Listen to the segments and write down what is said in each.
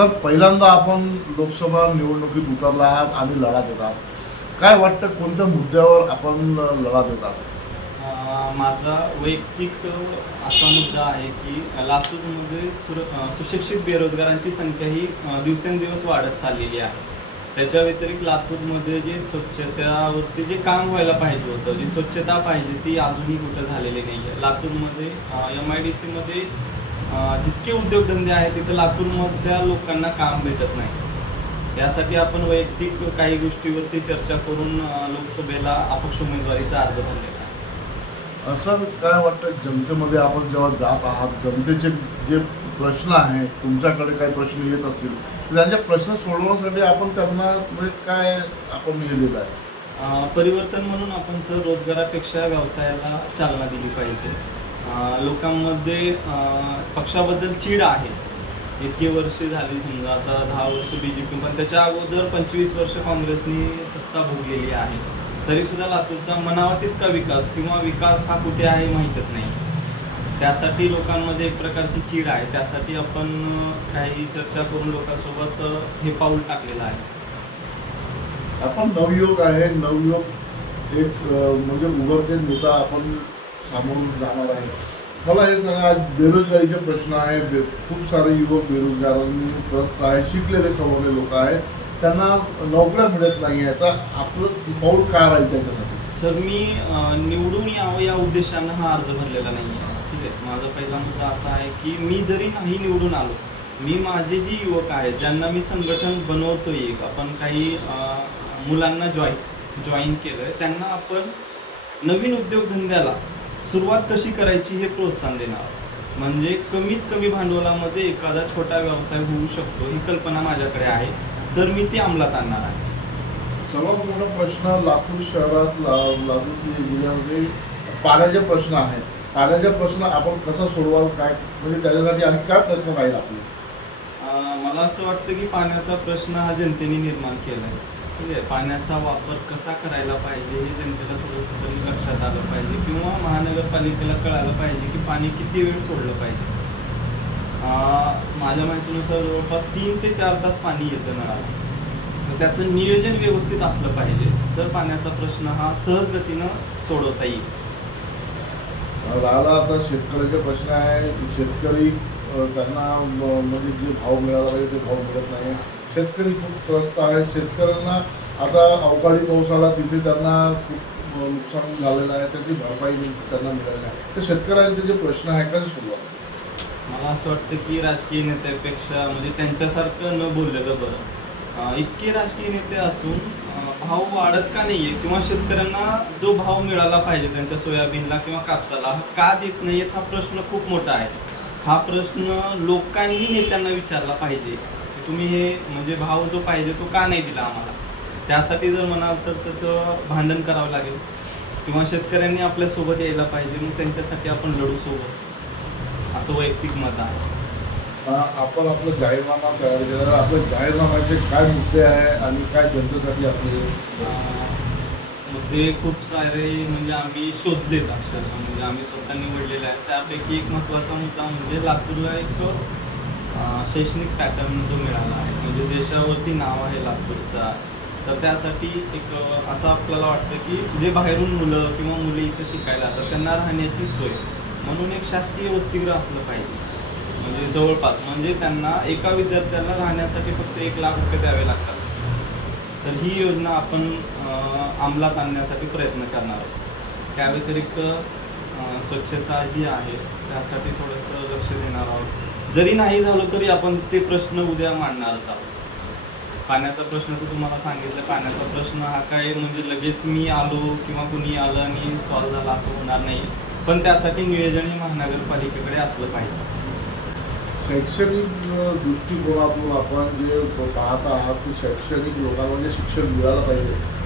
Sir पहिल्यांदा आपण लोकसभा निवडणुकीत उतरला आहात आणि लढा देतात. काय वाटतं कोणत्या मुद्द्यावर आपण लढा देतात? माझा वैयक्तिक असा मुद्दा आहे की लातूरमध्ये सुर सुशिक्षित बेरोजगारांची संख्या ही दिवसेंदिवस वाढत चाललेली आहे. त्याच्या व्यतिरिक्त लातूरमध्ये जे स्वच्छतावरती जे काम व्हायला पाहिजे होतं जी स्वच्छता पाहिजे ती अजूनही कुठं झालेली नाही आहे लातूरमध्ये एम आय डी सीमध्ये जितके उद्योगधंदे आहेत तिथं लातूरमधल्या लोकांना काम भेटत नाही. यासाठी आपण वैयक्तिक काही गोष्टीवरती चर्चा करून लोकसभेला अपक्ष उमेदवारीचा अर्ज भरलेला आहे असं काय वाटतं जनतेमध्ये आपण जेव्हा जात आहात जनतेचे जे प्रश्न आहेत तुमच्याकडे काही प्रश्न येत असतील त्यांचे प्रश्न सोडवण्यासाठी आपण त्यांना म्हणजे काय आपण हे देत आहे परिवर्तन म्हणून आपण सर रोजगारापेक्षा व्यवसायाला चालना दिली पाहिजे. लोकांमध्ये पक्षाबद्दल चीड आहे. इतकी वर्षे झाली समजा आता दहा वर्ष बी जे पी पण त्याच्या अगोदर पंचवीस वर्ष काँग्रेसनी सत्ता भोगलेली आहे. तरी सुद्धा लातूरचा मनावा तितका विकास किंवा विकास हा कुठे आहे माहीतच नाही. त्यासाठी लोकांमध्ये एक प्रकारची चीड आहे. त्यासाठी आपण काही चर्चा करून लोकांसोबत हे पाऊल टाकलेलं आहे. आपण नवयुवक आहे. नवयुवक एक म्हणजे उभरते नेता आपण सामोरून जाणार आहे. मला हे सांगा आज बेरोजगारीचे प्रश्न आहे. बे खूप सारे युवक बेरोजगारांनी त्रस्त आहे शिकलेले सवरले लोक आहेत. त्यांना नोकऱ्या मिळत नाही आहे तर आपलं पाऊल काय राहील त्याच्यासाठी? सर मी निवडून यावं या उद्देशानं हा अर्ज भरलेला नाही आहे ठीक आहे? माझा पहिला मुद्दा असा आहे की मी जरी नाही निवडून आलो मी माझे जे युवक आहेत ज्यांना मी संघटन बनवतो एक आपण काही मुलांना जॉईन जॉईन केलं आहे त्यांना आपण नवीन उद्योगधंद्याला सुरुवात कशी करायची हे प्रोत्साहन देणार. म्हणजे कमीत कमी भांडवलामध्ये एखादा छोटा व्यवसाय होऊ शकतो ही कल्पना माझ्याकडे आहे. तर मी ती अंमलात आणणार आहे. सर्वात मोठा प्रश्न लातूर शहरात ला लातूर जिल्ह्यामध्ये पाण्याचे प्रश्न आहेत. पाण्याचे प्रश्न आपण कसा सोडवाल काय म्हणजे त्याच्यासाठी आणखी काय प्रयत्न राहील आपले? मला असं वाटतं की पाण्याचा प्रश्न हा जनतेने निर्माण केला आहे आहे पाण्याचा वापर कसा करायला पाहिजे हे जनतेला थोडंसं तरी लक्षात आलं पाहिजे किंवा महानगरपालिकेला कळालं पाहिजे की पाणी किती वेळ सोडलं पाहिजे. माझ्या माहितीनुसार जवळपास तीन ते चार तास पाणी येतं नळाला. त्याचं नियोजन व्यवस्थित असलं पाहिजे. तर पाण्याचा प्रश्न हा सहज गतीनं सोडवता येईल. राहिला आता शेतकऱ्याचा प्रश्न आहे शेतकरी त्यांना म्हणजे जे भाव मिळाला पाहिजे ते भाव मिळत नाही शेतकरी खूप त्रस्त आहे शेतकऱ्यांना आता अवकाळी पाऊस आला तिथे त्यांना खूप नुकसान झालेलं आहे. त्याची भरपाई त्यांना मिळाली आहे. तर शेतकऱ्यांचे जे प्रश्न आहे कसे सुरुवात मला असं वाटतं की राजकीय नेत्यापेक्षा म्हणजे त्यांच्यासारखं न बोललेलं बरं. इतके राजकीय नेते असून भाव वाढत का नाहीये किंवा शेतकऱ्यांना जो भाव मिळाला पाहिजे त्यांच्या सोयाबीनला किंवा कापसाला हा का देत नाही हा प्रश्न खूप मोठा आहे. हा प्रश्न लोकांनी नेत्यांना विचारला पाहिजे. की तुम्ही हे म्हणजे भाव जो पाहिजे तो का नाही दिला आम्हाला? त्यासाठी जर म्हणाल सर तर तो भांडण करावं लागेल. किंवा शेतकऱ्यांनी आपल्यासोबत यायला पाहिजे मग त्यांच्यासाठी आपण लढू सोबत. असं वैयक्तिक मत आहे. आपण आपलं जाहीरनामा तयार केला. आपल्या जाहीरनाम्याचे काय मुद्दे आहे आणि काय जनतेसाठी आपले? मुद्दे खूप सारे म्हणजे आम्ही शोधलेत अक्षरशः. म्हणजे आम्ही स्वतः निवडलेले आहेत. त्यापैकी एक महत्त्वाचा मुद्दा म्हणजे लातूरला एक शैक्षणिक पॅटर्न जो मिळाला आहे म्हणजे देशावरती नाव आहे लातूरचं आज तर त्यासाठी एक असं आपल्याला वाटतं की जे बाहेरून मुलं किंवा मुली इथं शिकायला येतात त्यांना राहण्याची सोय म्हणून एक शासकीय वसतिगृह असलं पाहिजे. म्हणजे जवळपास म्हणजे त्यांना एका विद्यार्थ्याला राहण्यासाठी फक्त एक लाख रुपये द्यावे लागतात. तर ही योजना आपण अंमलात आणण्यासाठी प्रयत्न करणार आहोत. त्या व्यतिरिक्त स्वच्छता जी आहे त्यासाठी थोडंसं लक्ष देणार आहोत. जरी नाही झालो तरी आपण ते प्रश्न उद्या मांडणारच आहोत. पाण्याचा प्रश्न तर तुम्हाला सांगितलं पाण्याचा प्रश्न हा काय म्हणजे लगेच मी आलो किंवा कुणी आलं आणि सॉल्व्ह झाला असं होणार नाही. पण त्यासाठी नियोजन हे महानगरपालिकेकडे असलं पाहिजे. शैक्षणिक दृष्टिकोनातून आपण जे पाहत आहात की शैक्षणिक लोकांना जे शिक्षण मिळालं पाहिजे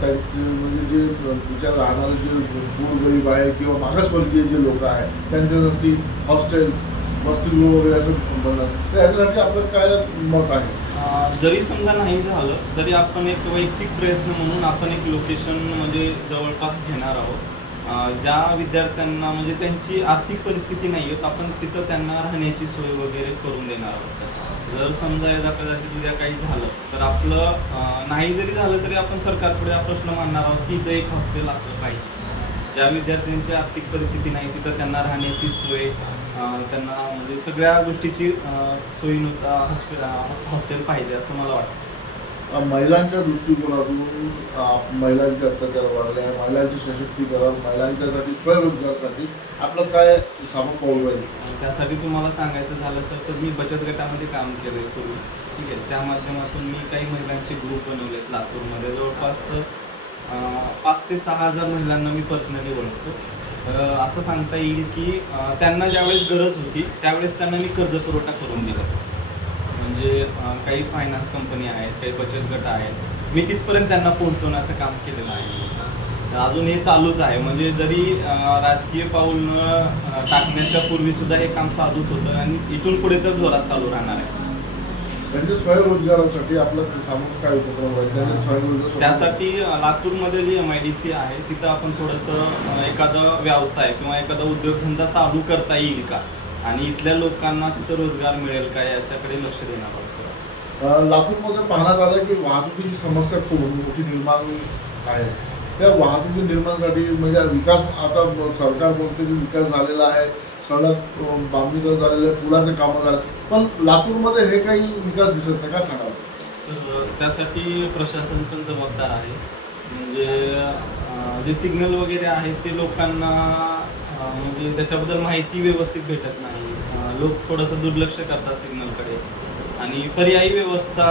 त्यांचे म्हणजे जे विचार राहणारे जे गोरगरीब आहे किंवा मागासवर्गीय जे लोक आहेत त्यांच्यासाठी हॉस्टेल्स वगैरे असं बनणार याच्यासाठी आपलं काय मत आहे? जरी समजा नाही झालं तरी आपण एक वैयक्तिक प्रयत्न म्हणून आपण एक लोकेशन म्हणजे जवळपास घेणार आहोत. ज्या विद्यार्थ्यांना म्हणजे त्यांची आर्थिक परिस्थिती नाही आहे आपण तिथं त्यांना राहण्याची सोय वगैरे करून देणार आहोत सर. जर समजा यदा कदाचित उद्या काही झालं तर आपलं नाही जरी झालं तरी आपण सरकारपुढे हा प्रश्न मांडणार आहोत की इथं एक हॉस्टेल असलं पाहिजे. ज्या विद्यार्थ्यांची आर्थिक परिस्थिती नाही तिथं त्यांना राहण्याची सोय त्यांना म्हणजे सगळ्या गोष्टीची अं, सोयीनुसार हॉस्पि हॉस्टेल पाहिजे असं मला वाटतं. महिलांच्या दृष्टिकोनातून महिलांचे अत्याचार वाढले आहे महिलांचे सशक्तीकरण महिलांच्यासाठी स्वयंरोजगारासाठी आपलं काय सामोर पाऊल राहील? त्यासाठी तुम्हाला सांगायचं झालं सर तर मी बचत गटामध्ये काम केलं आहे पूर्वी ठीक आहे. त्या माध्यमातून मी काही महिलांचे ग्रुप बनवलेत लातूरमध्ये. जवळपास पाच ते सहा हजार महिलांना मी पर्सनली ओळखतो. असं सांगता येईल की त्यांना ज्यावेळेस गरज होती त्यावेळेस त्यांना मी कर्ज पुरवठा करून दिला. म्हणजे काही फायनान्स कंपनी आहेत काही बचत गट आहेत मी तिथपर्यंत त्यांना पोहोचवण्याचं काम केलेलं आहे. तर अजून हे चालूच आहे. म्हणजे जरी राजकीय पाऊल न टाकण्याच्या पूर्वी सुद्धा हे काम चालूच होतं आणि इथून पुढे तर जोरात चालू राहणार आहे. त्यांच्या स्वयंरोजगारासाठी आपलं सामोर काय उपक्रम स्वयंरोजगार त्यासाठी लातूरमध्ये G M I D C आहे तिथं आपण थोडंसं एखादा व्यवसाय किंवा एखादा उद्योगधंदा चालू करता येईल का? आणि इथल्या लोकांना तिथं रोजगार मिळेल का याच्याकडे लक्ष देणार आहोत सर. लातूरमध्ये पाहण्यात आलं की वाहतुकीची समस्या खूप मोठी निर्माण आहे. त्या वाहतुकी निर्माणासाठी म्हणजे विकास आता सरकार बोलते की विकास झालेला आहे. सडक अ, झालेलं आहे पुलाचे कामं झाले. पण लातूरमध्ये हे काही विकास दिसत नाही का सांगाल? सर त्यासाठी प्रशासन पण जबाबदार आहे. म्हणजे जे सिग्नल वगैरे आहेत ते लोकांना म्हणजे त्याच्याबद्दल माहिती व्यवस्थित भेटत नाही. लोक थोडंसं दुर्लक्ष करतात सिग्नलकडे आणि पर्यायी व्यवस्था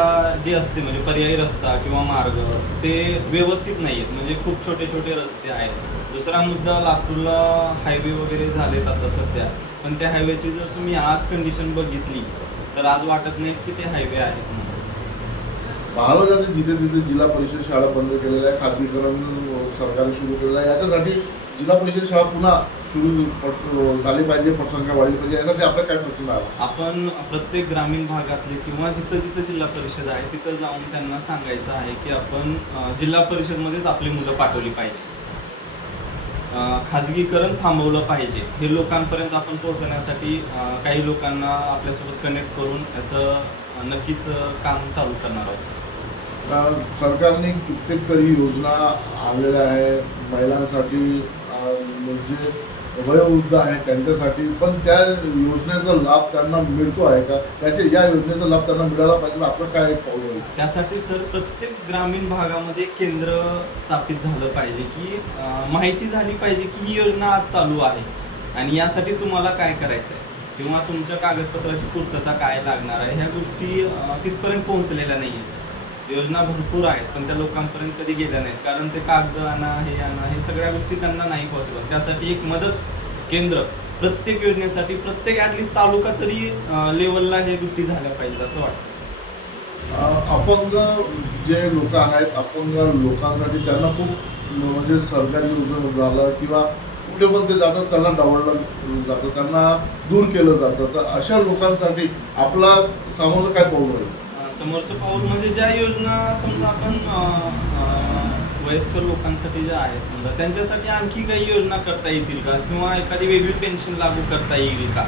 जी असते म्हणजे पर्यायी रस्ता किंवा मार्ग ते व्यवस्थित नाही आहेत म्हणजे खूप छोटे छोटे रस्ते आहेत. दुसरा मुद्दा लातूरला हायवे वगैरे झालेत आता सध्या. पण त्या हायवेची जर तुम्ही आज कंडिशन बघितली तर आज वाटत नाहीत की ते हायवे आहेत म्हणून. जाते जिथे तिथे जिल्हा परिषद शाळा बंद केलेल्या आहे खाजगीकरण सरकारने सुरू केलेलं आहे याच्यासाठी जिल्हा परिषद शाळा पुन्हा सुरू झाली पाहिजे पटसंख्या वाढली पाहिजे यासाठी आपल्या काय प्रश्न आला आपण प्रत्येक ग्रामीण भागातले किंवा जिथं जिथं जिल्हा परिषद आहे तिथं जाऊन त्यांना सांगायचं आहे की आपण जिल्हा परिषदमध्येच आपली मुलं पाठवली पाहिजे. खाजगीकरण थांबवलं पाहिजे. हे लोकांपर्यंत आपण पोहोचण्यासाठी काही लोकांना आपल्यासोबत कनेक्ट करून याचं नक्कीच काम चालू करणार आहोत. सरकारने कित्येक तरी योजना आणलेल्या आहे महिलांसाठी म्हणजे वयोवृद्ध आहेत त्यांच्यासाठी पण त्या योजनेचा लाभ त्यांना मिळतो आहे का? त्याचे या योजनेचा लाभ त्यांना मिळाला पाहिजे आपलं काय एक पाऊल होईल? त्यासाठी सर प्रत्येक ग्रामीण भागामध्ये केंद्र स्थापित झालं पाहिजे की अं, माहिती झाली पाहिजे की ही योजना आज चालू आहे. आणि यासाठी तुम्हाला काय करायचं आहे? किंवा तुमच्या कागदपत्राची पूर्तता काय लागणार आहे? ह्या गोष्टी अं, तिथपर्यंत पोहोचलेल्या नाही आहेत योजना भरपूर आहेत पण त्या लोकांपर्यंत कधी गेल्या नाहीत. कारण ते कागद आणा हे आणा हे सगळ्या गोष्टी त्यांना नाही पॉसिबल त्यासाठी एक मदत केंद्र प्रत्येक योजनेसाठी प्रत्येक ॲटलिस्ट तालुका तरी लेवलला हे गोष्टी झाल्या पाहिजेत असं वाटतं. अपंग जे लोक आहेत अपंग लोकांसाठी त्यांना खूप म्हणजे सरकारी योजना झालं किंवा कुठे पण ते जातात त्यांना डावळलं जातं त्यांना दूर केलं जातं. तर अशा लोकांसाठी आपला समोर काय पाऊल राहील? समोरचं पाऊल म्हणजे ज्या योजना समजा आपण वयस्कर लोकांसाठी ज्या आहेत समजा त्यांच्यासाठी आणखी काही योजना करता येतील का? किंवा एखादी वेगळी पेन्शन लागू करता येईल का?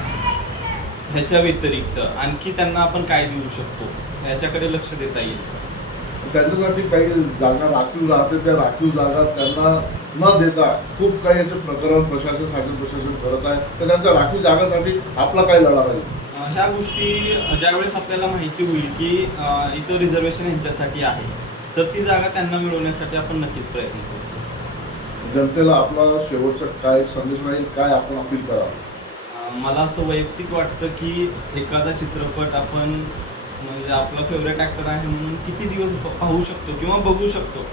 ह्याच्या व्यतिरिक्त आणखी त्यांना आपण काय देऊ शकतो? ह्याच्याकडे लक्ष देता येईल त्यांच्यासाठी काही जागा राखीव राहते त्या राखीव जागा त्यांना न देता खूप काही असे प्रकरण प्रशासन शासन प्रशासन करत आहे. तर त्यांच्या राखीव जागासाठी आपला काय लढा राहील? ह्या गोष्टी ज्यावेळेस आपल्याला माहिती होईल की इथं रिझर्वेशन यांच्यासाठी आहे तर ती जागा त्यांना मिळवण्यासाठी आपण नक्कीच प्रयत्न करू सर. जनतेला आपला शेवटचा काय संदेश राहील काय आपण अपील करावं अं, मला असं वैयक्तिक वाटतं की एखादा चित्रपट आपण म्हणजे आपला फेवरेट ॲक्टर आहे म्हणून किती दिवस पाहू शकतो किंवा बघू शकतो.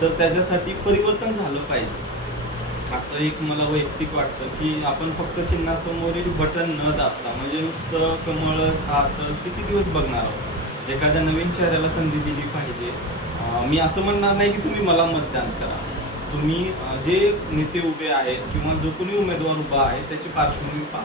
तर त्याच्यासाठी परिवर्तन झालं पाहिजे. असं एक मला वैयक्तिक वाटतं की आपण फक्त चिन्हासमोरील बटन न दाबता म्हणजे नुसतं कमळच हातच किती दिवस बघणार आहोत? एखाद्या नवीन चेहऱ्याला संधी दिली पाहिजे. मी असं म्हणणार नाही की तुम्ही मला मतदान करा. तुम्ही जे नेते उभे आहेत किंवा जो कोणी उमेदवार उभा आहे त्याची पार्श्वभूमी पाहा.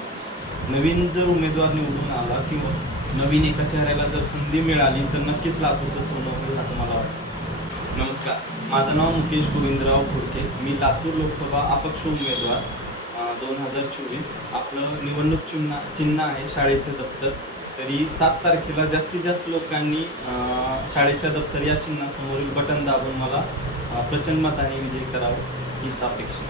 नवीन जर उमेदवार निवडून आला किंवा नवीन एका चेहऱ्याला जर संधी मिळाली तर नक्कीच लातूरचं सोनं होईल असं मला वाटतं. नमस्कार. माझं नाव मुकेश गोविंदराव फुडके मी लातूर लोकसभा अपक्ष उमेदवार दोन हजार चोवीस. आपलं निवडणूक चिन्ह चिन्ह आहे शाळेचं दप्तर. तरी सात तारखेला जास्तीत जास्त लोकांनी शाळेच्या दप्तर या चिन्हासमोरील बटन दाबून मला प्रचंड मताने विजय करावं हीच अपेक्षा